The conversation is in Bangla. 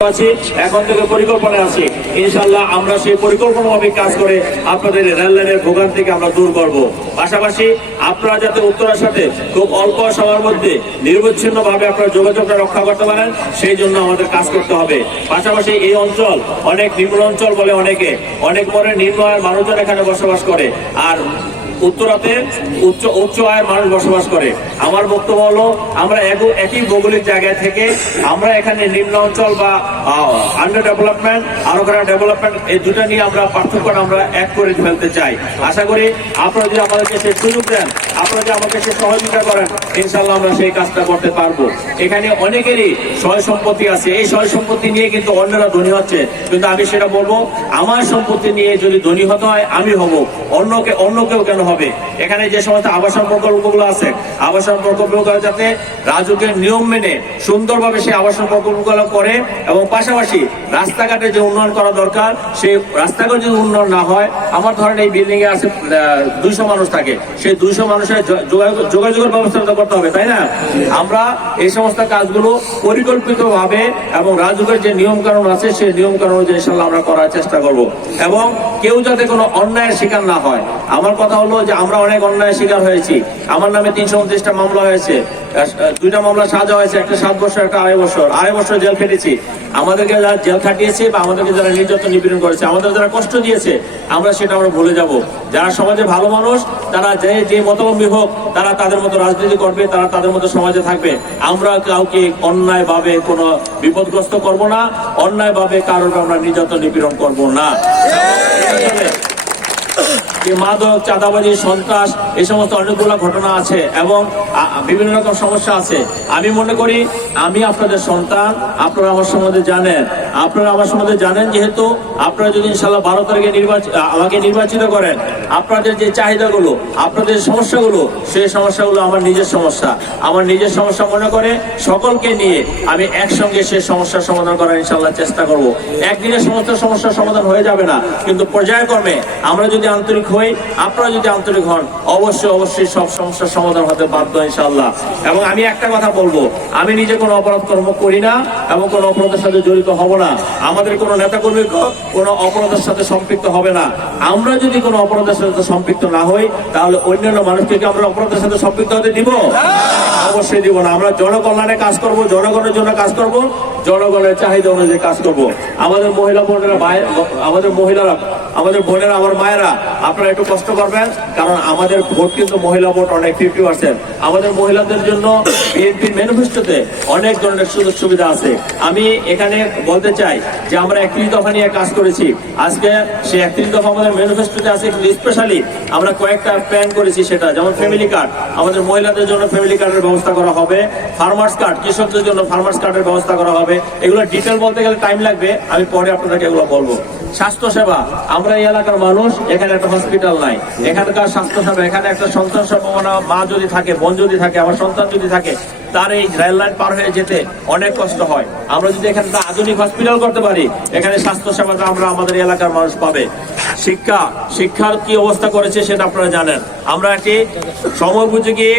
আছি, এখন থেকে পরিকল্পনা আছে। ইনশাআল্লাহ আমরা সেই পরিকল্পনা মাফিক কাজ করে আপনাদের রেল লাইনের ভোগান্তিকে আমরা দূর করব। পাশাপাশি আপনারা যাতে উত্তরার সাথে খুব অল্প সময়ের মধ্যে নিরবচ্ছিন্ন ভাবে আপনারা যোগাযোগটা রক্ষা করতে পারেন, সেই জন্য আমাদের কাজ করতে হবে। পাশাপাশি এই অঞ্চল অনেক নিম্ন অঞ্চল বলে অনেকে, অনেক পরে নিম্ন আয়ের মানুষজন এখানে বসবাস করে, আর উত্তরাতে উচ্চ আয়ের মানুষ বসবাস করে। আমার বক্তব্য হলো আমরা একই ভৌগোলিক জায়গা থেকে আমরা এখানে নিম্ন অঞ্চল বা আন্ডার ডেভেলপমেন্ট, আরো ডেভেলপমেন্ট, এই দুটা নিয়ে আমরা পার্থক্যটা আমরা এক করে ফেলতে চাই। আশা করি আপনারা যদি আমাদেরকে সেই সুযোগ দেন, আপনারা যদি আমাকে সে সহযোগিতা করেন, ইনশাল্লাহ আমরা সেই কাজটা করতে পারবো। এখানে অনেকেরই সয় সম্পত্তি আছে, এই সয় সম্পত্তি নিয়ে কিন্তু অন্যরা ধনী হচ্ছে, কিন্তু আমি সেটা বলবো আমার সম্পত্তি নিয়ে যদি ধনী হতে হয় আমি হব, অন্য কেউ কেন হবে। এখানে যে সমস্ত আবাসন প্রকল্পগুলো আছে, আবাসন প্রকল্পগুলো যাতে রাজুকের নিয়ম মেনে সুন্দরভাবে সেই আবাসন প্রকল্পগুলো করে, এবং পাশাপাশি রাস্তাঘাটে যে উন্নয়ন করা দরকার সেই রাস্তাঘাট যদি উন্নয়ন না হয়, আমার ধরেন এই বিল্ডিং এ আছে 200 মানুষ থাকে, সেই 200 মানুষের যোগাযোগের ব্যবস্থা করতে হবে, তাই না? আমরা এই সমস্ত কাজগুলো পরিকল্পিত ভাবে এবং রাজুকের যে নিয়ম কানুন আছে সেই নিয়ম কানুন অনুযায়ী ইনশাআল্লাহ আমরা করার চেষ্টা করব, এবং কেউ যাতে কোনো অন্যায়ের শিকার না হয়। আমার কথা হলো যে আমরা অনেক অন্যায়ের শিকার হয়েছি। আমার নামে 329টা মামলা হয়েছে, 2টা মামলা সাজা হয়েছে, একটা 7 বছর, একটা 2.5 বছর জেল খেটেছি। আমাদেরকে যারা জেল খাটিয়েছে বা আমাদেরকে যারা নির্যাতন নিপীড়ন করেছে, আমাদের যারা কষ্ট দিয়েছে, আমরা সেটা আমরা ভুলে যাব। যারা সমাজে ভালো মানুষ, তারা যে মতাবলম্বী হোক, তারা তাদের মতো রাজনীতি করবে, তারা তাদের মতো সমাজে থাকবে। আমরা কাউকে অন্যায় ভাবে কোনো বিপদগ্রস্ত করব না, অন্যায় ভাবে কারোর আমরা নির্যাতন নিপীড়ন করব না। যে মাদক, চাঁদাবাজি, সন্ত্রাস, এই সমস্ত অনেকগুলো ঘটনা আছে এবং বিভিন্ন রকম সমস্যা আছে। আমি মনে করি আমি আপনাদের সন্তান, আপনারা আমার সম্বন্ধে জানেন, যেহেতু আপনারা যদি ইনশাআল্লাহ 12 তারিখে আমাকে নির্বাচিত করেন, আপনাদের যে চাহিদাগুলো, আপনাদের সমস্যাগুলো, সেই সমস্যাগুলো আমার নিজের সমস্যা মনে করে সকলকে নিয়ে আমি একসঙ্গে সেই সমস্যার সমাধান করার ইনশাআল্লাহ চেষ্টা করব। একদিনে সমস্ত সমস্যার সমাধান হয়ে যাবে না, কিন্তু পর্যায়ক্রমে আমরা যদি আন্তরিক হই, আপনারা যদি আন্তরিক হন, অবশ্যই সব সমস্যার সমাধান হতে বাধ্য ইনশাআল্লাহ। এবং আমি একটা কথা বলবো, আমি নিজে কোনো অপরাধ কর্ম করি না এবং কোনো অপরাধের সাথে জড়িত হব না। আমাদের কোনো নেতাকর্মী কোনো অপরাধের সাথে সম্পৃক্ত হবে না। আমরা যদি কোনো অপরাধের সাথে সম্পৃক্ত না হই, তাহলে অন্যান্য মানুষকে আমরা অপরাধের সাথে সম্পৃক্ত হতে দিব? অবশ্যই দিব না। আমরা জনকল্যাণে কাজ করব, জনগণের জন্য কাজ করব, জনগণের চাহিদা অনুযায়ী কাজ করব। আমাদের মহিলা বোনেরা, আমাদের বোনেরা, আমার মায়েরা, আপনারা একটু কষ্ট করবেন, কারণ আমাদের ভোট কিন্তু মহিলা ভোট অনেক 50%। আমাদের মহিলাদের জন্য বিএনপির ম্যানিফেস্টোতে অনেক ধরনের সুযোগ সুবিধা আছে। আমি এখানে বলতে চাই যে আমরা 31 দফা নিয়ে কাজ করেছি। আজকে সেই 31 দফা আমাদের ম্যানিফেস্টোতে আছে, কিন্তু স্পেশালি আমরা কয়েকটা প্ল্যান করেছি, সেটা যেমন ফ্যামিলি কার্ড, আমাদের মহিলাদের জন্য ফ্যামিলি কার্ডের ব্যবস্থা করা হবে, ফার্মার্স কার্ড, কৃষকদের জন্য ফার্মার্স কার্ডের ব্যবস্থা করা হবে। এগুলো ডিটেল বলতে গেলে টাইম লাগবে, আমি পরে আপনাদেরকে এগুলো বলবো। স্বাস্থ্যসেবা, আমরা এই এলাকার মানুষ, এখানে একটা হসপিটাল নাই, এখানকার স্বাস্থ্যসেবা, এখানে একটা সন্তান সম্ভাবনা, মা যদি থাকে, বোন যদি থাকে, আমার সন্তান যদি থাকে, তার এই রেল লাইন পার হয়ে যেতে অনেক কষ্ট হয়। আমরা যদি এখানে আধুনিক হসপিটাল করতে পারি, এখানে স্বাস্থ্যসেবাটা আমাদের এলাকার মানুষ পাবে। শিক্ষার কি অবস্থা করেছে সেটা আপনারা জানেন। আমরা একটি সময়োপযোগী